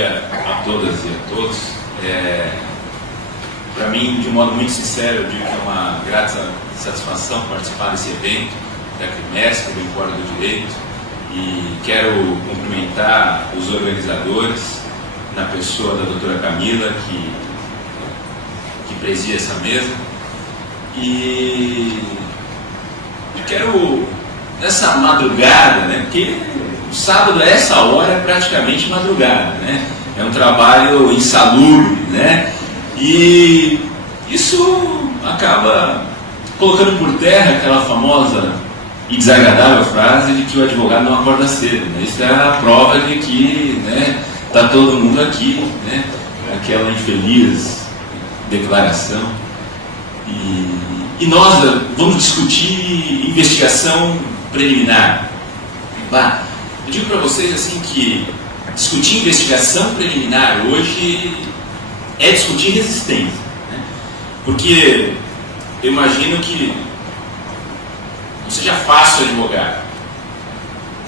dia a todas e a todos. Para mim, de um modo muito sincero, eu digo que é uma grata satisfação participar desse evento da CRIMESC, do Empório do Direito, e quero cumprimentar os organizadores, na pessoa da doutora Camila, que preside essa mesa, e quero, nessa madrugada, né, porque o sábado a essa hora é praticamente madrugada, né, é um trabalho insalubre, né, e isso acaba colocando por terra aquela famosa e desagradável frase de que o advogado não acorda cedo, né? Isso é a prova de que, né, está todo mundo aqui, né, aquela infeliz declaração. E nós vamos discutir investigação preliminar. Eu digo para vocês assim que discutir investigação preliminar hoje é discutir resistência, né? Porque eu imagino que não seja fácil advogar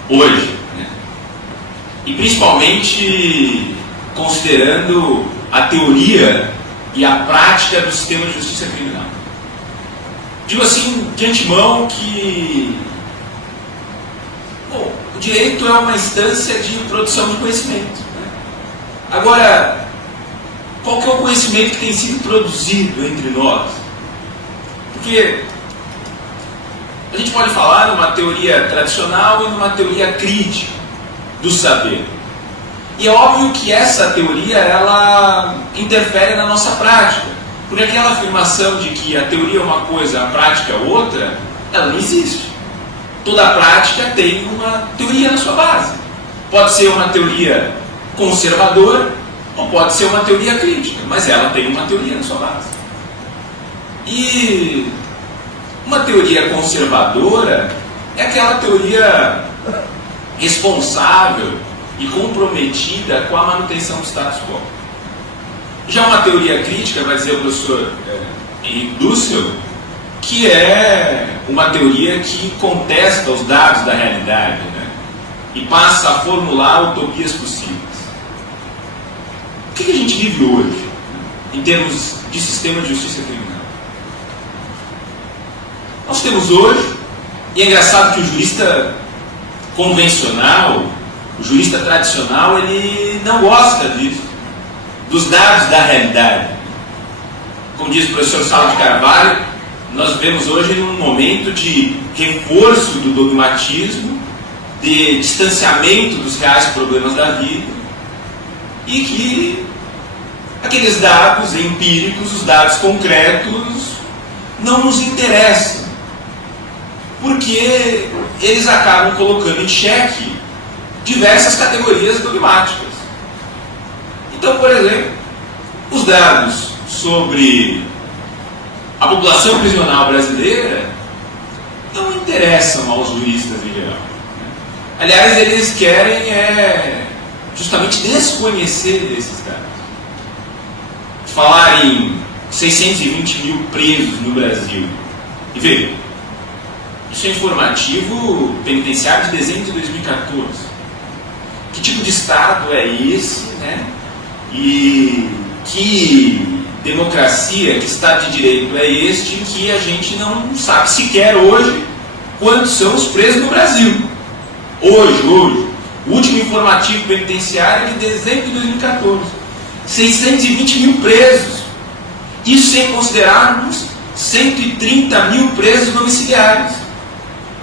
hoje, né? E principalmente considerando a teoria e a prática do sistema de justiça criminal. Digo assim de antemão que o direito é uma instância de produção de conhecimento, né? Agora, qual que é o conhecimento que tem sido produzido entre nós? Porque a gente pode falar numa teoria tradicional e numa teoria crítica do saber. E é óbvio que essa teoria, ela interfere na nossa prática. Porque aquela afirmação de que a teoria é uma coisa, a prática é outra, ela não existe. Toda a prática tem uma teoria na sua base. Pode ser uma teoria conservadora ou pode ser uma teoria crítica, mas ela tem uma teoria na sua base. E uma teoria conservadora é aquela teoria responsável e comprometida com a manutenção do status quo. Já uma teoria crítica, vai dizer o professor Henrique Dussel, que é uma teoria que contesta os dados da realidade, né, e passa a formular utopias possíveis. O que a gente vive hoje, em termos de sistema de justiça criminal? Nós temos hoje, e é engraçado que o jurista convencional, o jurista tradicional, ele não gosta disso, dos dados da realidade. Como diz o professor Saulo de Carvalho, nós vivemos hoje num momento de reforço do dogmatismo, de distanciamento dos reais problemas da vida, e que aqueles dados empíricos, os dados concretos, não nos interessam, porque eles acabam colocando em xeque diversas categorias dogmáticas. Então, por exemplo, os dados sobre a população prisional brasileira não interessam aos juristas em geral. Aliás, eles querem justamente desconhecer desses dados. Falar em 620 mil presos no Brasil. E veja, isso é informativo penitenciário de dezembro de 2014. Que tipo de Estado é esse, né? E que democracia, que Estado de Direito é este em que a gente não sabe sequer hoje quantos são os presos no Brasil. Hoje. O último informativo penitenciário é de dezembro de 2014. 620 mil presos. Isso sem considerarmos 130 mil presos domiciliares.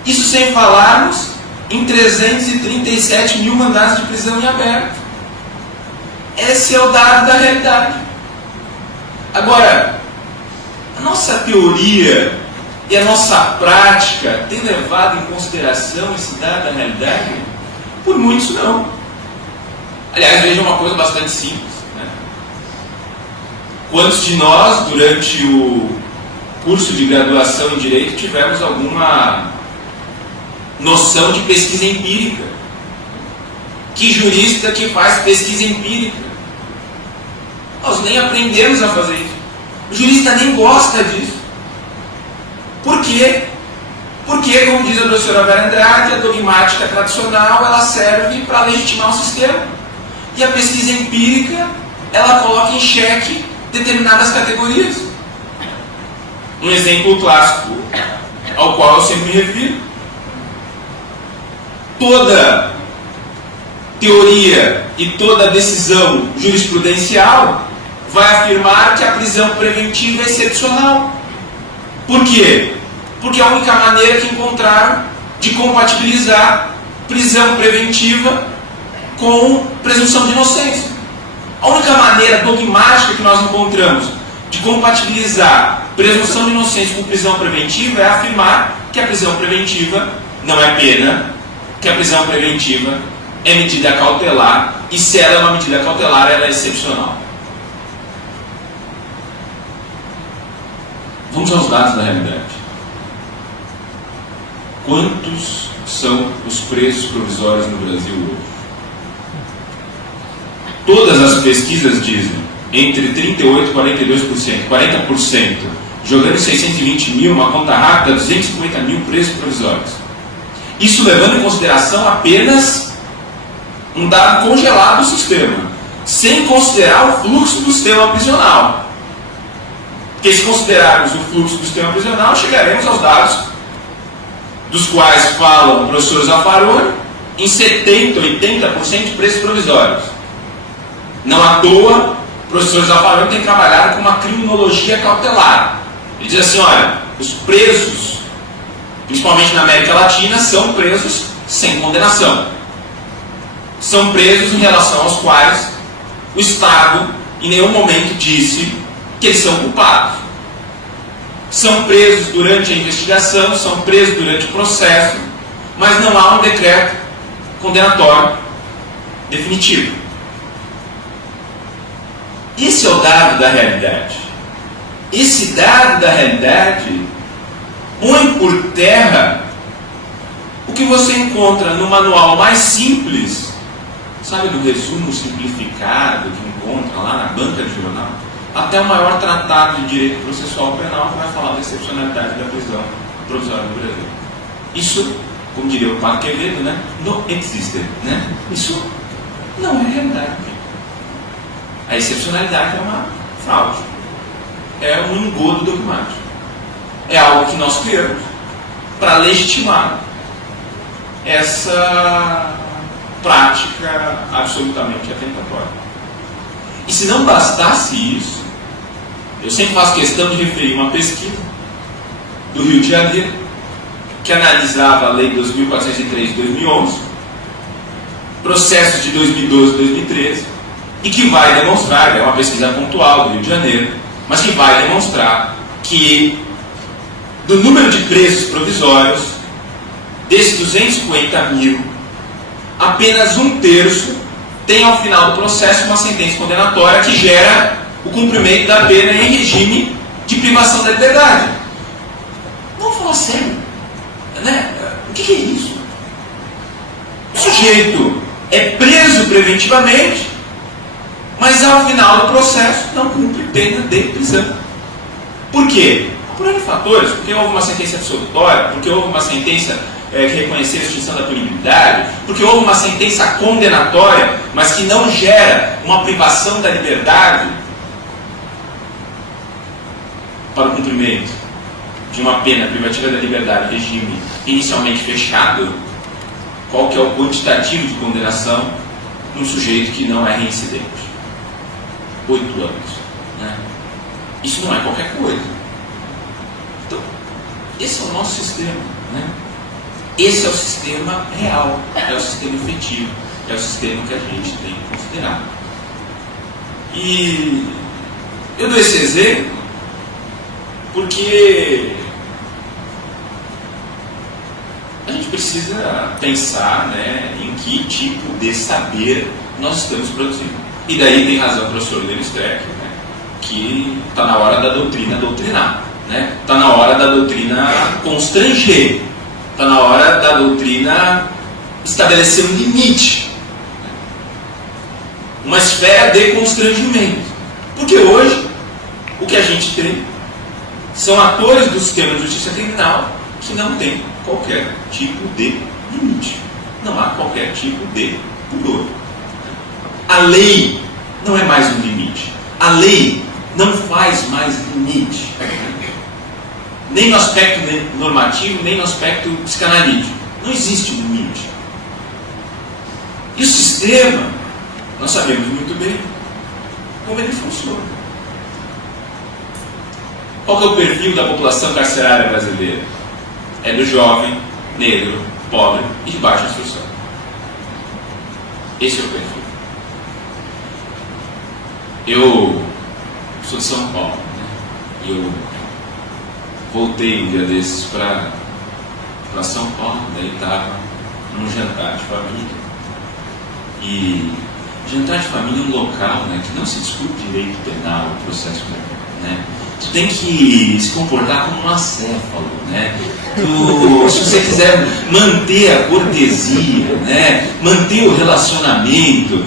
Isso sem falarmos em 337 mil mandados de prisão em aberto. Esse é o dado da realidade. Agora, a nossa teoria e a nossa prática tem levado em consideração esse dado da realidade? Por muitos não. Aliás, veja uma coisa bastante simples, né? Quantos de nós, durante o curso de graduação em Direito, tivemos alguma noção de pesquisa empírica? Que jurista que faz pesquisa empírica? Nós nem aprendemos a fazer isso. O jurista nem gosta disso. Por quê? Porque, como diz a professora Vera Andrade, a dogmática tradicional ela serve para legitimar o sistema. E a pesquisa empírica, ela coloca em xeque determinadas categorias. Um exemplo clássico ao qual eu sempre me refiro: toda teoria e toda decisão jurisprudencial vai afirmar que a prisão preventiva é excepcional. Por quê? Porque é a única maneira que encontraram de compatibilizar prisão preventiva com presunção de inocência. A única maneira dogmática que nós encontramos de compatibilizar presunção de inocência com prisão preventiva é afirmar que a prisão preventiva não é pena, que a prisão preventiva é medida cautelar, e se ela é uma medida cautelar, ela é excepcional. Vamos aos dados da realidade. Quantos são os presos provisórios no Brasil hoje? Todas as pesquisas dizem entre 38% e 42%, 40%, jogando 620 mil, uma conta rápida, 250 mil presos provisórios. Isso levando em consideração apenas um dado congelado do sistema, sem considerar o fluxo do sistema prisional. Porque se considerarmos o fluxo do sistema prisional, chegaremos aos dados dos quais falam o professor Zaffaroni, em 70%, 80% de presos provisórios. Não à toa, o professor Zaffaroni tem trabalhado com uma criminologia cautelar. Ele diz assim: olha, os presos, principalmente na América Latina, são presos sem condenação. São presos em relação aos quais o Estado em nenhum momento disse que eles são culpados. São presos durante a investigação, são presos durante o processo, mas não há um decreto condenatório definitivo. Esse é o dado da realidade. Esse dado da realidade põe por terra o que você encontra no manual mais simples, sabe, do resumo simplificado que encontra lá na banca de jornal, até o maior tratado de direito processual penal que vai falar da excepcionalidade da prisão provisória no Brasil. Isso, como diria o Padre Quevedo, né? Não existe, né? Isso não é realidade. A excepcionalidade é uma fraude, é um engodo dogmático, é algo que nós criamos para legitimar essa prática absolutamente atentatória. E se não bastasse isso, eu sempre faço questão de referir uma pesquisa do Rio de Janeiro, que analisava a Lei 2.403 de 2011, processos de 2012 e 2013, e que vai demonstrar, é uma pesquisa pontual do Rio de Janeiro, mas que vai demonstrar que do número de presos provisórios, desses 250 mil, apenas 1/3 tem ao final do processo uma sentença condenatória que gera o cumprimento da pena em regime de privação da liberdade. Vamos falar sério, né? O que é isso? O sujeito é preso preventivamente, mas ao final do processo não cumpre pena de prisão. Por quê? Por N fatores. Porque houve uma sentença absolutória, porque houve uma sentença que reconheceu a extinção da punibilidade, porque houve uma sentença condenatória, mas que não gera uma privação da liberdade para o cumprimento de uma pena privativa da liberdade, regime inicialmente fechado. Qual que é o quantitativo de condenação num sujeito que não é reincidente? 8 anos. Né? Isso não é qualquer coisa. Então, esse é o nosso sistema. Né? Esse é o sistema real, é o sistema efetivo, é o sistema que a gente tem que considerar. E eu dou esse exemplo porque a gente precisa pensar, né, em que tipo de saber nós estamos produzindo. E daí tem razão o professor Denis Streck, né, que está na hora da doutrina doutrinar, né? Está na hora da doutrina constranger, está na hora da doutrina estabelecer um limite, uma esfera de constrangimento. Porque hoje o que a gente tem são atores do sistema de justiça criminal que não tem qualquer tipo de limite, não há qualquer tipo de pudor. A lei não é mais um limite. A lei não faz mais limite. Nem no aspecto normativo, nem no aspecto psicanalítico. Não existe limite. E o sistema, nós sabemos muito bem como ele funciona. Qual que é o perfil da população carcerária brasileira? É do jovem, negro, pobre e de baixa instrução. Esse é o perfil. Eu sou de São Paulo, né? E eu voltei um dia desses para São Paulo, daí estava num jantar de família. E jantar de família é um local, né, que não se discute direito penal, processo penal, né? Tu tem que se comportar como um acéfalo, né? Se você quiser manter a cortesia, né, manter o relacionamento,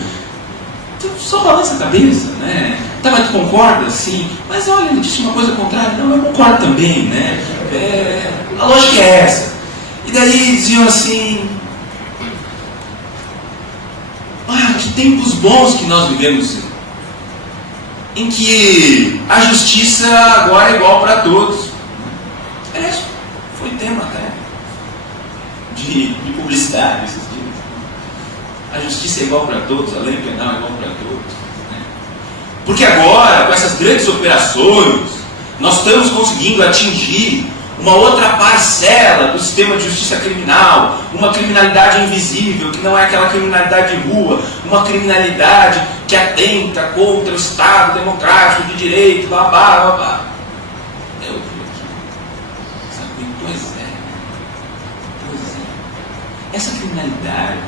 tu só balança a cabeça, né? Tá, mas tu concorda? Sim. Mas olha, ele disse uma coisa contrária. Não, eu concordo também, né? A lógica é essa. E daí diziam assim: que tempos bons que nós vivemos, em que a justiça agora é igual para todos. Foi tema até de publicidade esses dias. A justiça é igual para todos, a lei penal é igual para todos. Porque agora, com essas grandes operações, nós estamos conseguindo atingir uma outra parcela do sistema de justiça criminal, uma criminalidade invisível, que não é aquela criminalidade de rua, uma criminalidade que atenta contra o Estado democrático de direito, babá. Eu vi aqui. Sabe? Pois é. Essa criminalidade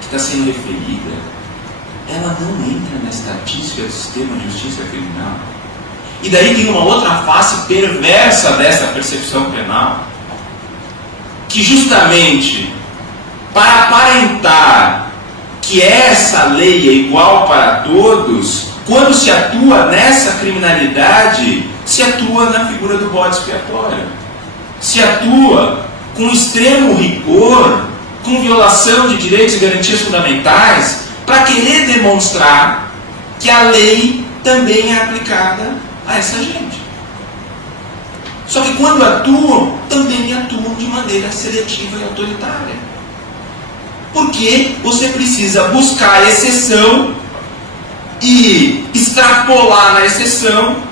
que está sendo referida, ela não entra na estatística do sistema de justiça criminal. E daí tem uma outra face perversa dessa percepção penal, que justamente para aparentar que essa lei é igual para todos, quando se atua nessa criminalidade, se atua na figura do bode expiatório, se atua com extremo rigor, com violação de direitos e garantias fundamentais, para querer demonstrar que a lei também é aplicada a essa gente. Só que quando atuam, também atuam de maneira seletiva e autoritária. Porque você precisa buscar a exceção e extrapolar na exceção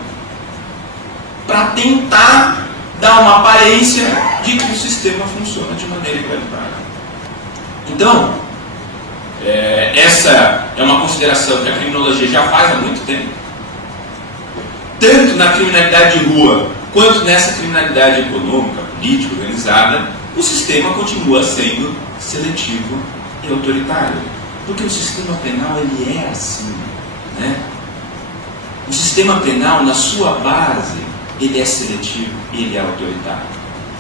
para tentar dar uma aparência de que o sistema funciona de maneira igualitária. Então, essa é uma consideração que a criminologia já faz há muito tempo. Tanto na criminalidade de rua, quanto nessa criminalidade econômica, política, organizada, o sistema continua sendo seletivo e autoritário. Porque o sistema penal, ele é assim, né? O sistema penal, na sua base, ele é seletivo e ele é autoritário.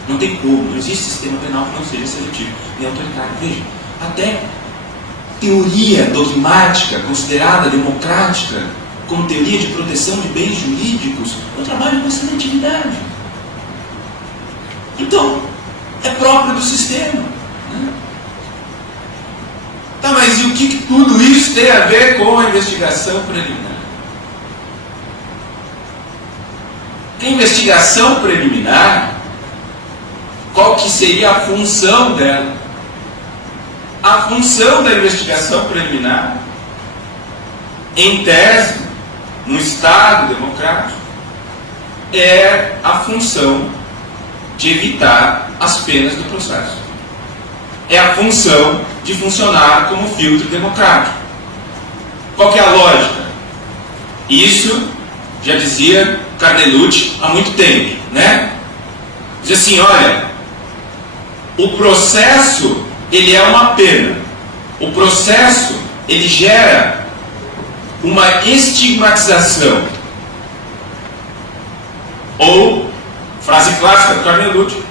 Não tem como, não existe sistema penal que não seja seletivo e autoritário. Veja, até teoria dogmática, considerada democrática, como teoria de proteção de bens jurídicos, eu trabalho com seletividade. Então, é próprio do sistema. Né? Tá, mas e o que tudo isso tem a ver com a investigação preliminar? A investigação preliminar, qual que seria a função dela? A função da investigação preliminar, em tese, no Estado democrático, é a função de evitar as penas do processo. É a função de funcionar como filtro democrático. Qual que é a lógica? Isso já dizia Carnelucci há muito tempo, né? Diz assim, olha, o processo, ele é uma pena. O processo, ele gera uma estigmatização. Ou, frase clássica do Carnelucci,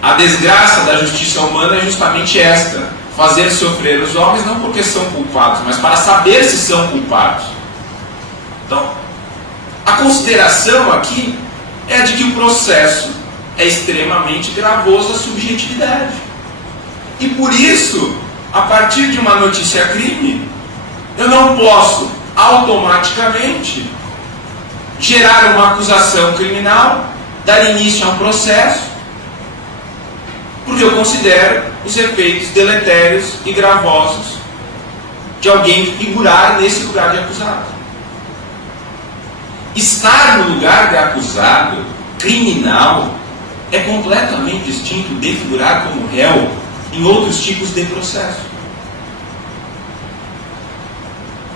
a desgraça da justiça humana é justamente esta: fazer sofrer os homens não porque são culpados, mas para saber se são culpados. Então, a consideração aqui é a de que o processo é extremamente gravoso à subjetividade. E por isso, a partir de uma notícia crime, Eu não posso automaticamente gerar uma acusação criminal, dar início a um processo, porque eu considero os efeitos deletérios e gravosos de alguém figurar nesse lugar de acusado. Estar no lugar de acusado criminal é completamente distinto de figurar como réu em outros tipos de processo.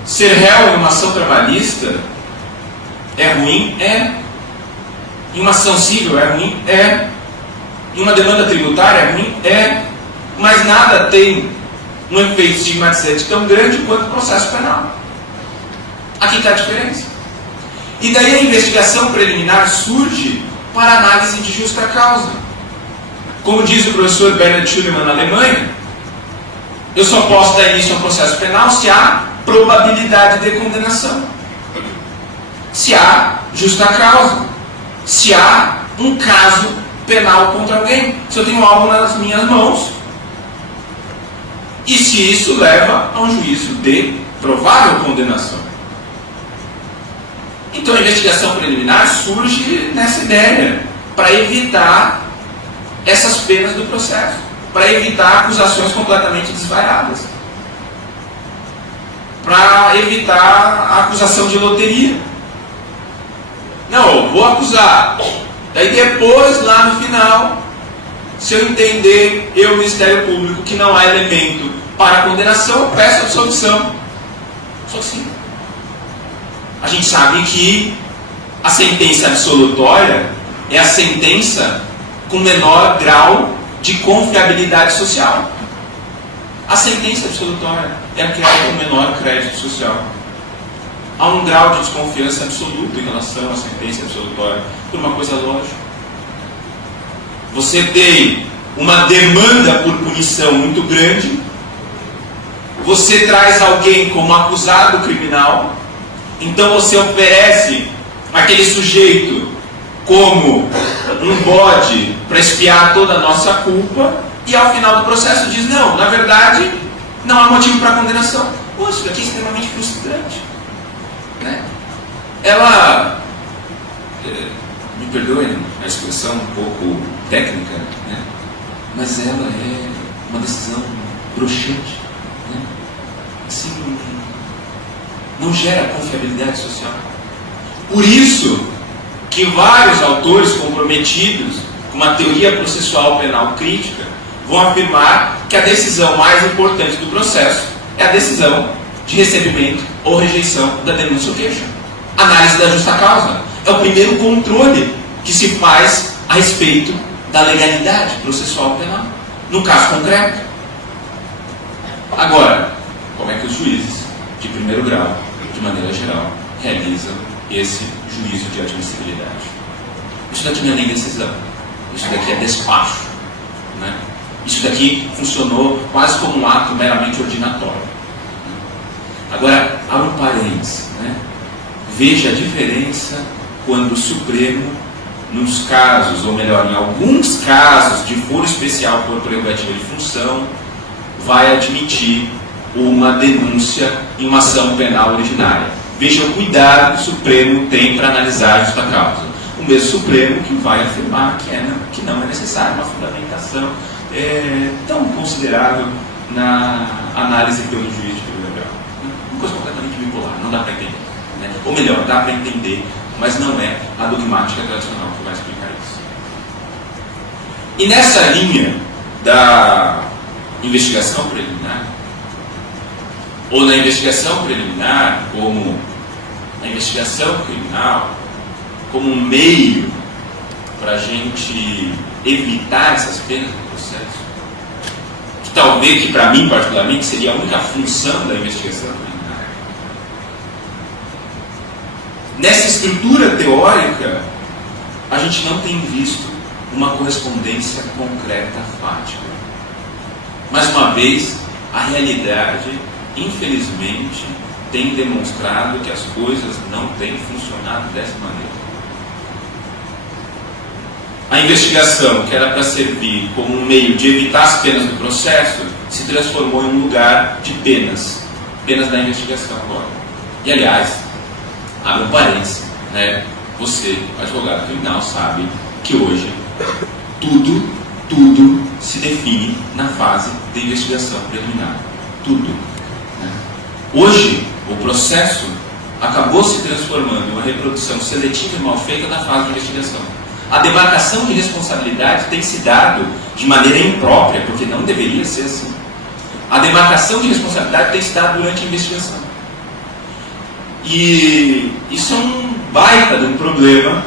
Ser réu em uma ação trabalhista é ruim? É. Em uma ação civil é ruim? É. Em uma demanda tributária é ruim? É. Mas nada tem um efeito estigmatizante tão grande quanto o processo penal. Aqui está a diferença. E daí a investigação preliminar surge para análise de justa causa. Como diz o professor Bernhard Schunemann na Alemanha, eu só posso dar início a um processo penal se há probabilidade de condenação, se há justa causa, se há um caso penal contra alguém, se eu tenho algo nas minhas mãos e se isso leva a um juízo de provável condenação. Então a investigação preliminar surge nessa ideia, para evitar essas penas do processo, para evitar acusações completamente desvaiadas, para evitar a acusação de loteria. Não, eu vou acusar, daí depois, lá no final, se eu entender, eu, Ministério Público, que não há elemento para condenação, eu peço a absolvição. Só assim. A gente sabe que a sentença absolutória é a sentença com menor grau de confiabilidade social. A sentença absolutória é aquela com menor crédito social. Há um grau de desconfiança absoluto em relação à sentença absolutória, por uma coisa lógica. Você tem uma demanda por punição muito grande, você traz alguém como acusado criminal, então você oferece aquele sujeito como um bode para expiar toda a nossa culpa, e ao final do processo diz, não, na verdade, não há motivo para condenação. Pô, isso daqui é extremamente frustrante. Né? Ela, me perdoem a expressão um pouco técnica, né? Mas ela é uma decisão broxante. Né? Assim, não gera confiabilidade social. Por isso que vários autores comprometidos com uma teoria processual penal crítica vão afirmar que a decisão mais importante do processo é a decisão de recebimento ou rejeição da denúncia ou queixa. Análise da justa causa é o primeiro controle que se faz a respeito da legalidade processual penal, no caso concreto. Agora, como é que os juízes de primeiro grau, de maneira geral, realizam esse juízo de admissibilidade? Isso daqui não é nem decisão, isso daqui é despacho, né? Isso daqui funcionou quase como um ato meramente ordinatório. Agora, há um parênteses, né? Veja a diferença quando o Supremo, nos casos, ou melhor, em alguns casos de foro especial por prerrogativa de função, vai admitir uma denúncia em uma ação penal originária. Veja o cuidado que o Supremo tem para analisar a justa causa. O mesmo Supremo que vai afirmar que não é necessária uma fundamentação tão considerável na análise pelo juiz de primeiro grau. Uma coisa completamente bipolar, não dá para entender. Né? Ou melhor, dá para entender, mas não é a dogmática tradicional que vai explicar isso. E nessa linha da investigação preliminar, ou na investigação preliminar, como a investigação criminal, como um meio para a gente evitar essas penas do processo, que talvez, que para mim particularmente, seria a única função da investigação preliminar. Nessa estrutura teórica, a gente não tem visto uma correspondência concreta, fática. Mais uma vez, a realidade, infelizmente, tem demonstrado que as coisas não têm funcionado dessa maneira. A investigação, que era para servir como um meio de evitar as penas do processo, se transformou em um lugar de penas. apenas da investigação agora. E, aliás, abre um parênteses, né? Você, advogado criminal, sabe que hoje tudo se define na fase de investigação preliminar. Tudo. Né? Hoje, o processo acabou se transformando em uma reprodução seletiva e mal feita da fase de investigação. A demarcação de responsabilidade tem se dado de maneira imprópria, porque não deveria ser assim. A demarcação de responsabilidade tem se dado durante a investigação. E isso é um baita de um problema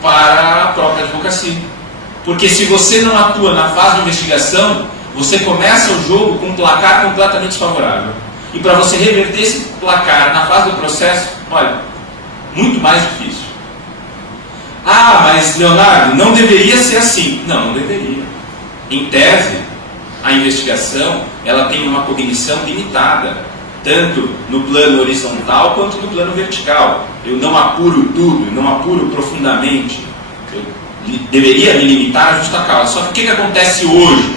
para a própria advocacia. Porque se você não atua na fase de investigação, você começa o jogo com um placar completamente desfavorável. E para você reverter esse placar na fase do processo, olha, muito mais difícil. Ah, mas Leonardo, não deveria ser assim. Não deveria. Em tese, a investigação ela tem uma cognição limitada, tanto no plano horizontal quanto no plano vertical. Eu não apuro tudo, não apuro profundamente. Eu deveria me limitar à justa causa. Só que o que acontece hoje?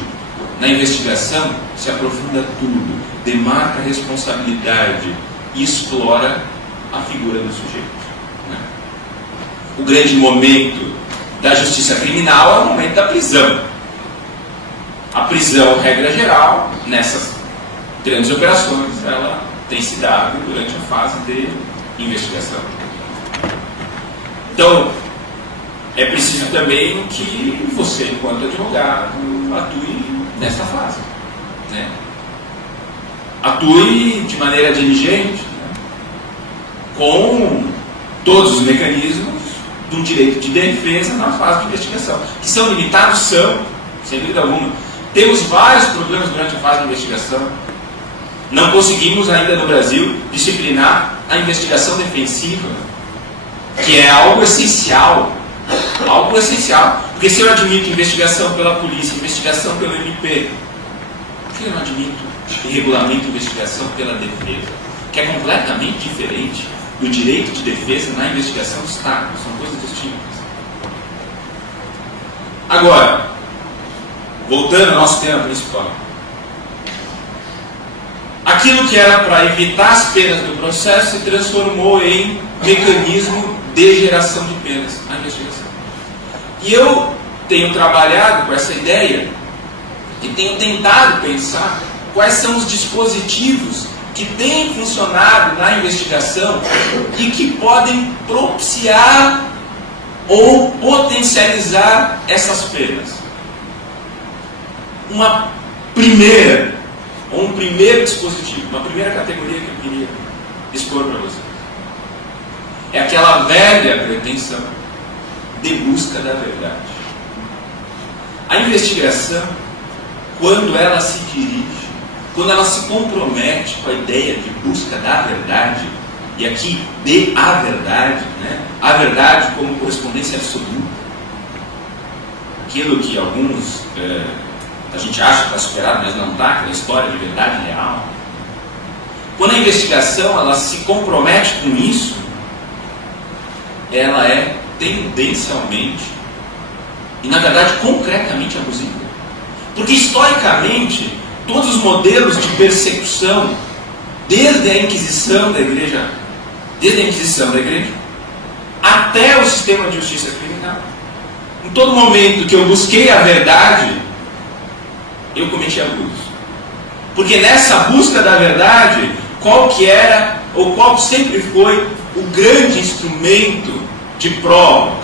Na investigação, se aprofunda tudo, demarca a responsabilidade e explora a figura do sujeito. Né? O grande momento da justiça criminal é o momento da prisão. A prisão, regra geral, nessas grandes operações, ela tem se dado durante a fase de investigação. Então, é preciso também que você, enquanto advogado, atue nessa fase. Né? Atue de maneira diligente, né? Com todos os mecanismos de um direito de defesa na fase de investigação. Que são limitados, são, sem dúvida alguma. Temos vários problemas durante a fase de investigação. Não conseguimos ainda no Brasil disciplinar a investigação defensiva, que é algo essencial. Algo essencial. Porque se eu admito investigação pela polícia, investigação pelo MP, por que eu não admito e regulamento de investigação pela defesa? Que é completamente diferente do direito de defesa na investigação do Estado. São coisas distintas. Agora, voltando ao nosso tema principal. Aquilo que era para evitar as penas do processo se transformou em mecanismo de geração de penas na investigação. E eu tenho trabalhado com essa ideia e tenho tentado pensar quais são os dispositivos que têm funcionado na investigação e que podem propiciar ou potencializar essas penas. Um primeiro dispositivo, uma primeira categoria que eu queria expor para vocês. É aquela velha pretensão de busca da verdade. A investigação, quando ela se dirige, quando ela se compromete com a ideia de busca da verdade, e aqui de a verdade, né? A verdade como correspondência absoluta, aquilo que alguns a gente acha que está superado, mas não está, aquela história de verdade real. Quando a investigação ela se compromete com isso, ela é tendencialmente e, na verdade, concretamente abusiva. Porque, historicamente, todos os modelos de persecução, desde a Inquisição da Igreja, até o sistema de justiça criminal, em todo momento que eu busquei a verdade, eu cometi abuso. Porque nessa busca da verdade, qual que era, ou qual sempre foi o grande instrumento de prova?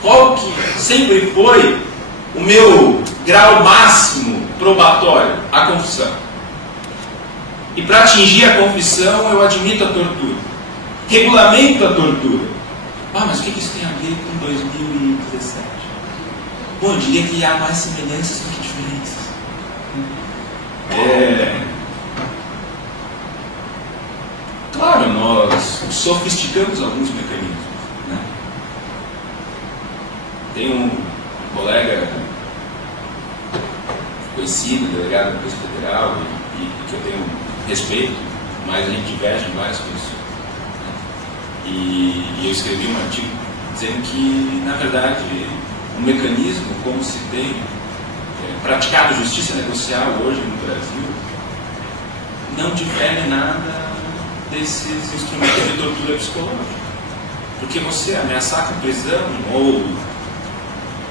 Qual que sempre foi o meu grau máximo probatório? A confissão. E para atingir a confissão, eu admito a tortura. Regulamento a tortura. Ah, mas o que isso tem a ver com 2017? Bom, eu diria que há mais semelhanças do que diferenças. Claro, nós sofisticamos alguns mecanismos. Né? Tem um colega conhecido, delegado da Polícia Federal, e que eu tenho respeito, mas a gente diverge em várias coisas. Né? E eu escrevi um artigo dizendo que, na verdade, um mecanismo como se tem praticado justiça negocial hoje no Brasil não difere nada desses instrumentos de tortura psicológica. Porque você ameaçar com prisão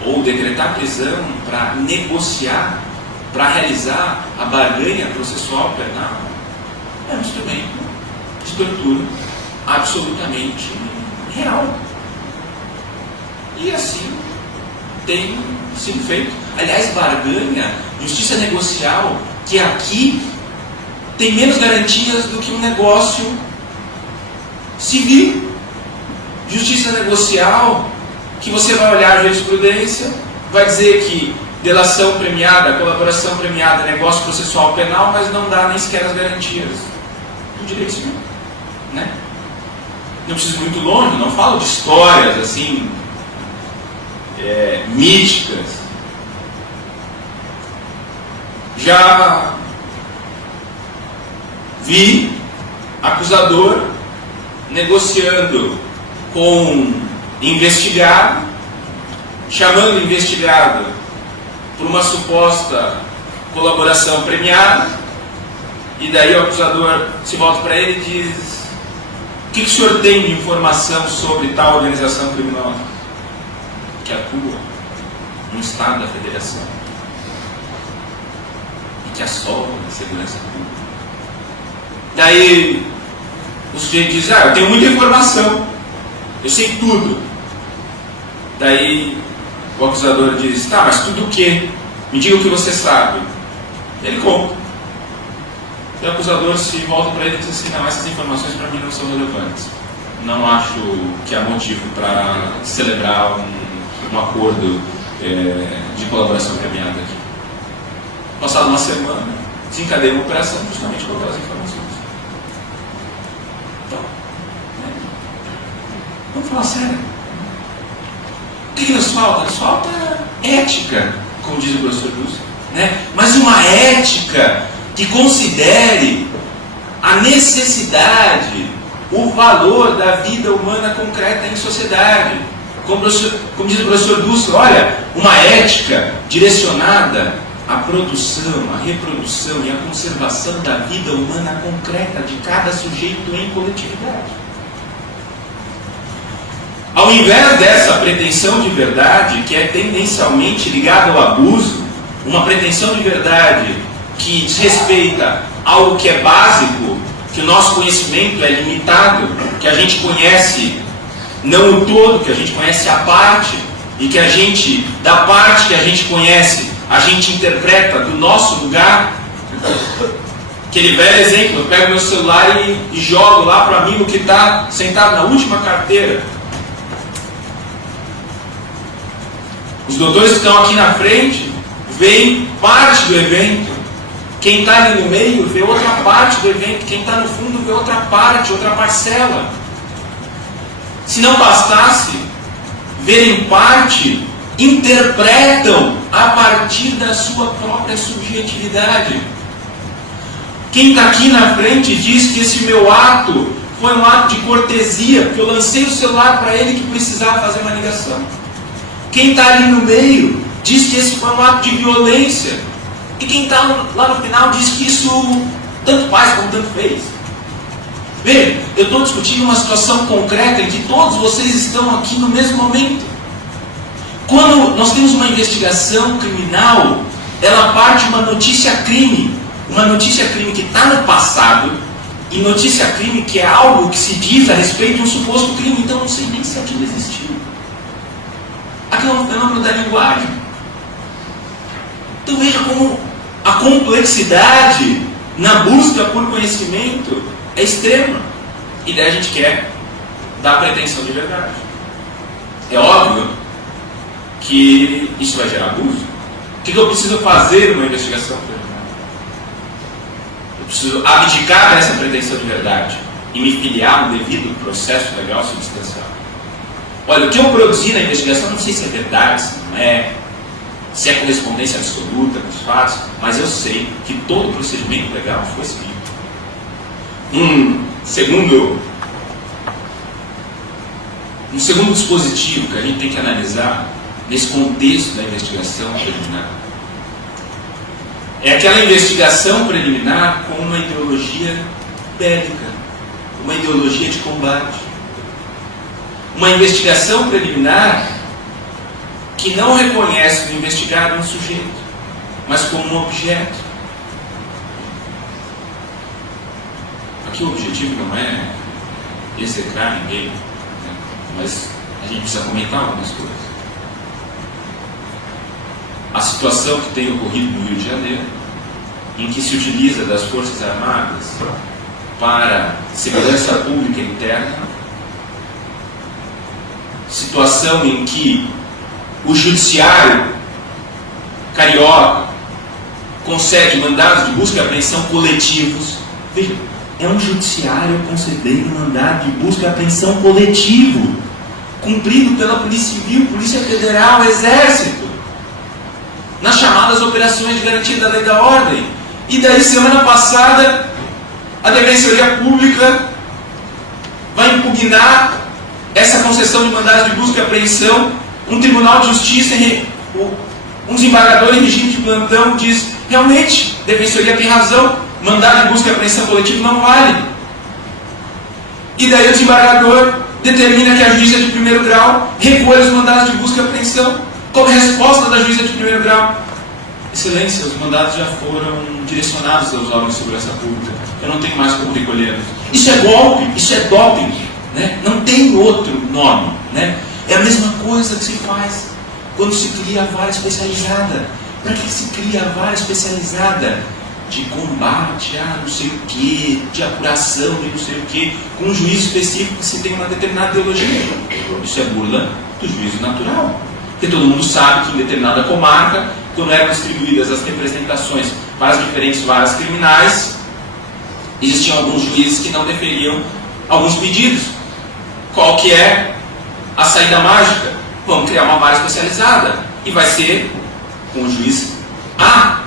ou decretar prisão para negociar, para realizar a barganha processual penal, é um instrumento de tortura absolutamente real. E assim tem sido feito. Aliás, barganha, justiça negocial, que aqui tem menos garantias do que um negócio civil. Justiça negocial, que você vai olhar a jurisprudência, vai dizer que delação premiada, colaboração premiada, negócio processual penal, mas não dá nem sequer as garantias do direito civil, né? Não preciso ir muito longe, não falo de histórias assim míticas. Já vi acusador negociando com investigado, chamando o investigado por uma suposta colaboração premiada, e daí o acusador se volta para ele e diz: o que o senhor tem de informação sobre tal organização criminosa que atua no Estado da Federação e que assola a segurança pública? Daí o sujeito diz: eu tenho muita informação, eu sei tudo. Daí o acusador diz: tá, mas tudo o quê? Me diga o que você sabe. Ele conta. E o acusador se volta para ele e diz assim: não, essas informações para mim não são relevantes. Não acho que há motivo para celebrar um acordo de colaboração premiada aqui. Passada uma semana, desencadeia uma operação justamente com aquelas informações. Então, vamos falar sério. O que nos falta? Nos falta ética, como diz o professor Lúcio, né? Mas uma ética que considere a necessidade, o valor da vida humana concreta em sociedade. Como diz o professor Lúcio, olha, uma ética direcionada à produção, à reprodução e à conservação da vida humana concreta de cada sujeito em coletividade. Ao invés dessa pretensão de verdade, que é tendencialmente ligada ao abuso, uma pretensão de verdade que desrespeita algo que é básico, que o nosso conhecimento é limitado, que a gente conhece não o todo, que a gente conhece a parte, e que a gente, da parte que a gente conhece, a gente interpreta do nosso lugar. Aquele velho exemplo: eu pego meu celular e jogo lá para o amigo que está sentado na última carteira. Os doutores que estão aqui na frente veem parte do evento. Quem está ali no meio vê outra parte do evento. Quem está no fundo vê outra parte, outra parcela. Se não bastasse verem parte, interpretam a partir da sua própria subjetividade. Quem está aqui na frente diz que esse meu ato foi um ato de cortesia, porque eu lancei o celular para ele que precisava fazer uma ligação. Quem está ali no meio diz que esse foi um ato de violência. E quem está lá no final diz que isso tanto faz como tanto fez. Veja, eu estou discutindo uma situação concreta em que todos vocês estão aqui no mesmo momento. Quando nós temos uma investigação criminal, ela parte de uma notícia crime. Uma notícia crime que está no passado, e notícia crime que é algo que se diz a respeito de um suposto crime. Então eu não sei nem se aquilo existiu. Aquilo é um fenômeno da linguagem. Então veja como a complexidade na busca por conhecimento é extrema. E daí a gente quer dar pretensão de verdade. É óbvio que isso vai gerar abuso. O que eu preciso fazer numa investigação criminal? Eu preciso abdicar dessa pretensão de verdade e me filiar no devido processo legal substancial. Olha, o que eu produzi na investigação, não sei se é verdade, se não é, se é correspondência absoluta com os fatos, mas eu sei que todo o procedimento legal foi seguido. Um segundo dispositivo que a gente tem que analisar nesse contexto da investigação criminal É aquela investigação preliminar com uma ideologia bélica, uma ideologia de combate. Uma investigação preliminar que não reconhece no investigado um sujeito, mas como um objeto. Aqui o objetivo não é execrar ninguém, né? Mas a gente precisa comentar algumas coisas. A situação que tem ocorrido no Rio de Janeiro, em que se utiliza das Forças Armadas para segurança pública interna, situação em que o judiciário carioca concede mandados de busca e apreensão coletivos. Veja, é um judiciário concedendo mandado de busca e apreensão coletivo, cumprido pela Polícia Civil, Polícia Federal, Exército, nas chamadas operações de garantia da lei e da ordem. E daí, semana passada, a Defensoria Pública vai impugnar essa concessão de mandados de busca e apreensão. Um Tribunal de Justiça, um desembargador em regime de plantão diz: realmente, a Defensoria tem razão, mandado de busca e apreensão coletivo não vale. E daí o desembargador determina que a juíza de primeiro grau recolha os mandados de busca e apreensão como resposta da juíza de primeiro grau. Excelência, os mandados já foram direcionados aos órgãos de segurança pública. Eu não tenho mais como recolhê-los. Isso é golpe, isso é doping, né? Não tem outro nome, né? É a mesma coisa que se faz quando se cria a vara especializada. Para que se cria a vara especializada? De combate a não sei o que, de apuração de não sei o que, com um juízo específico que se tem uma determinada ideologia. Isso é burla do juízo natural. Porque todo mundo sabe que em determinada comarca, quando eram distribuídas as representações para as diferentes varas criminais, existiam alguns juízes que não deferiam alguns pedidos. Qual que é a saída mágica? Vamos criar uma vara especializada e vai ser com o juiz A,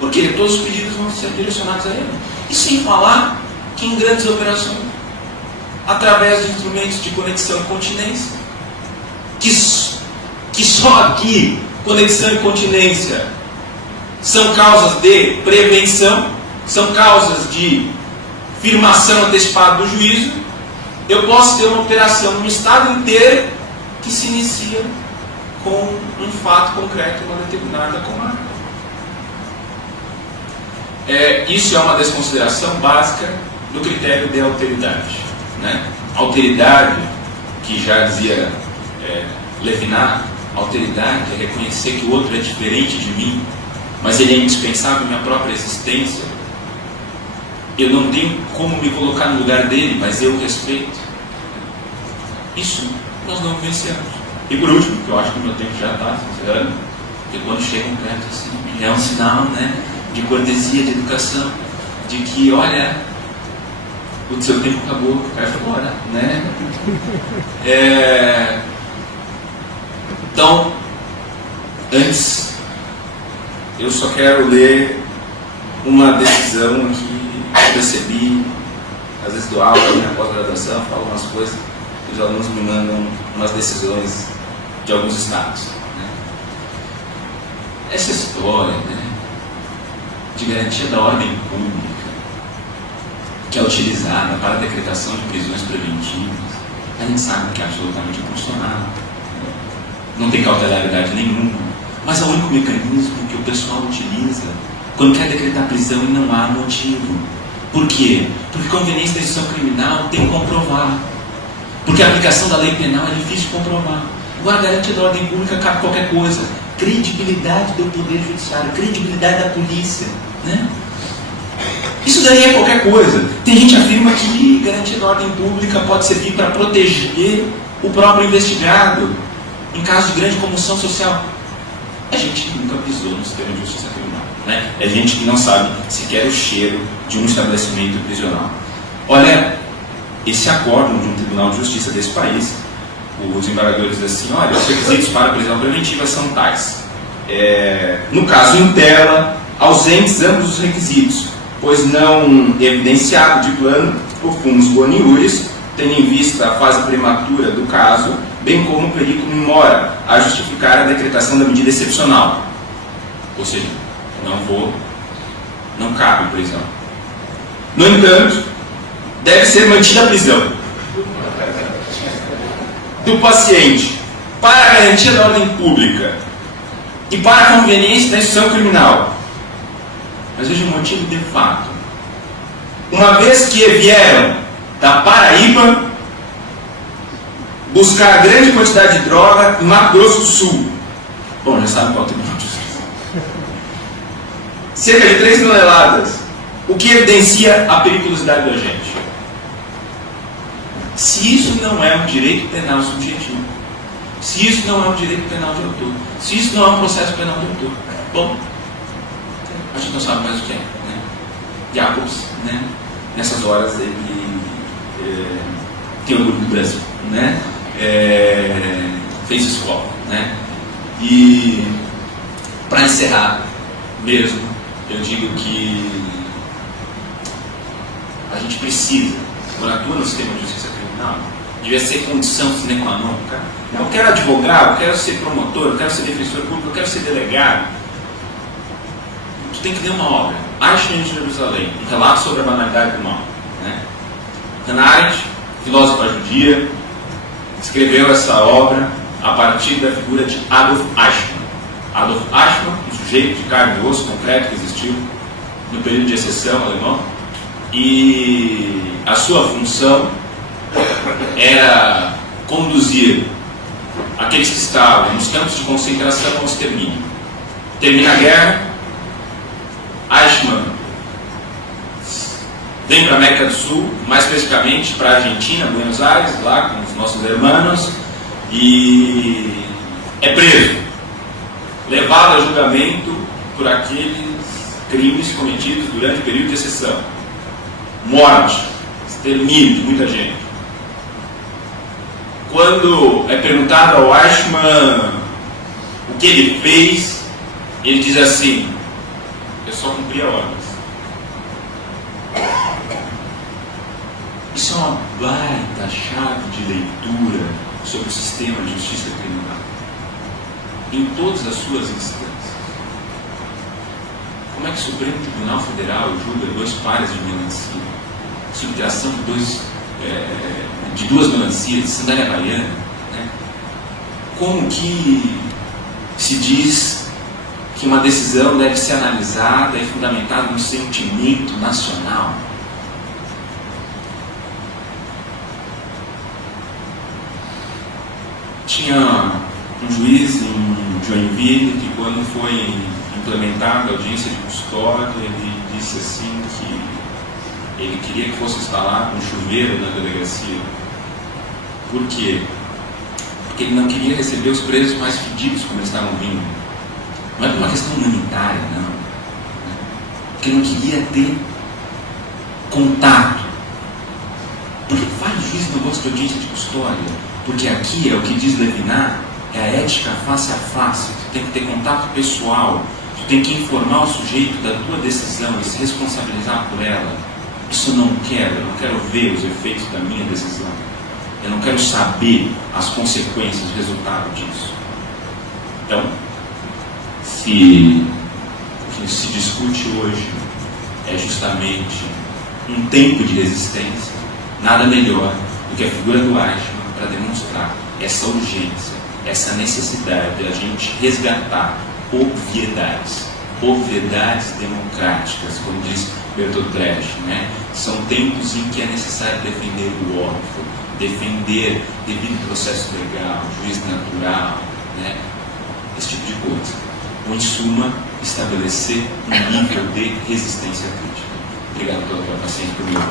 porque todos os pedidos vão ser direcionados a ele. E sem falar que em grandes operações, através de instrumentos de conexão e continência, que só aqui, conexão e continência, são causas de prevenção, são causas de firmação antecipada do juízo. Eu posso ter uma operação no estado inteiro que se inicia com um fato concreto em uma determinada comarca. Isso é uma desconsideração básica do critério de alteridade, né? Alteridade, que já dizia Levinas, alteridade é reconhecer que o outro é diferente de mim, mas ele é indispensável à minha própria existência. Eu não tenho como me colocar no lugar dele, mas eu respeito. Isso nós não vencemos. E por último, que eu acho que o meu tempo já está encerrando, porque quando chegam perto assim, é um sinal, né, de cortesia, de educação, de que, olha, o seu tempo acabou, cai fora, né? Então, antes, eu só quero ler uma decisão que eu recebi, às vezes do aula, na pós-graduação, falo umas coisas, os alunos me mandam umas decisões de alguns estados, né? Essa história, né, de garantia da ordem pública, que é utilizada para a decretação de prisões preventivas, a gente sabe que é absolutamente inconstitucional, não tem cautelaridade nenhuma, mas é o único mecanismo que o pessoal utiliza quando quer decretar prisão e não há motivo. Por quê? Porque conveniência da instituição criminal tem que comprovar, porque a aplicação da lei penal é difícil de comprovar. Agora, a garantia da ordem pública cabe qualquer coisa. Credibilidade do Poder Judiciário, credibilidade da polícia, né? Isso daí é qualquer coisa. Tem gente que afirma que garantia da ordem pública pode servir para proteger o próprio investigado em caso de grande comoção social. É gente que nunca pisou no sistema de justiça criminal, né? É gente que não sabe sequer o cheiro de um estabelecimento prisional. Olha, esse acórdão de um tribunal de justiça desse país, os embargadores dizem assim: olha, os requisitos para a prisão preventiva são tais. No caso em tela, ausentes ambos os requisitos, pois não evidenciado de plano o fumus boni iuris, tendo em vista a fase prematura do caso, bem como o perigo in mora, a justificar a decretação da medida excepcional. Ou seja, não cabe prisão. No entanto, deve ser mantida a prisão do paciente para a garantia da ordem pública e para a conveniência da instrução criminal. Mas veja o motivo de fato. Uma vez que vieram da Paraíba buscar grande quantidade de droga em Mato Grosso do Sul. Bom, já sabe qual é o Tribunal de Justiça. Cerca de 3 toneladas, o que evidencia a periculosidade do agente. Se isso não é um direito penal subjetivo, se isso não é um direito penal de autor, se isso não é um processo penal de autor, bom, a gente não sabe mais o que é, né? Jacobs, né? Nessas horas ele tem orgulho do Brasil, né? Fez escola, né? E para encerrar mesmo, eu digo que a gente precisa, quando atua no sistema de justiça criminal, devia ser condição sine qua non, cara. Eu quero advogado, eu quero ser promotor, eu quero ser defensor público, eu quero ser delegado. Tu tem que ler uma obra, Eichmann de Jerusalém, um relato sobre a banalidade do mal, né? Hannah Arendt, filósofa judia, escreveu essa obra a partir da figura de Adolf Eichmann. Adolf Eichmann, um sujeito de carne e osso concreto que existiu no período de exceção alemão, e a sua função era conduzir aqueles que estavam nos campos de concentração ao extermínio. Termina a guerra, Eichmann vem para a América do Sul, mais especificamente para a Argentina, Buenos Aires, lá com os nossos irmãos, e é preso, levado a julgamento por aqueles crimes cometidos durante o período de exceção. Morte, extermínio de muita gente. Quando é perguntado ao Eichmann o que ele fez, ele diz assim: eu só cumpria ordens. Isso é uma baita chave de leitura sobre o sistema de justiça criminal, em todas as suas instâncias. Como é que o Supremo Tribunal Federal julga 2 pares de melancia, subtração de 2 melancias, de sandália havaiana, né? Como que se diz que uma decisão deve ser analisada e fundamentada no sentimento nacional? Tinha um juiz em Joinville que, quando foi implementada a audiência de custódia, ele disse assim que ele queria que fosse instalado um chuveiro na delegacia. Por quê? Porque ele não queria receber os presos mais fedidos como eles estavam vindo. Não é por uma questão humanitária, não. Porque ele não queria ter contato. Por que vários juízes não gostam de audiência de custódia? Porque aqui é o que diz Levinas, é a ética face a face. Tu tem que ter contato pessoal, tu tem que informar o sujeito da tua decisão e se responsabilizar por ela. Isso eu não quero ver os efeitos da minha decisão. Eu não quero saber as consequências, o resultado disso. Então, se o que se discute hoje é justamente um tempo de resistência, nada melhor do que a figura do Eichmann para demonstrar essa urgência, essa necessidade de a gente resgatar obviedades democráticas, como diz Bertolt Brecht, né? São tempos em que é necessário defender o órfão, defender devido processo legal, juiz natural, né? Esse tipo de coisa. Ou, em suma, estabelecer um nível de resistência crítica. Obrigado pela tua paciência comigo.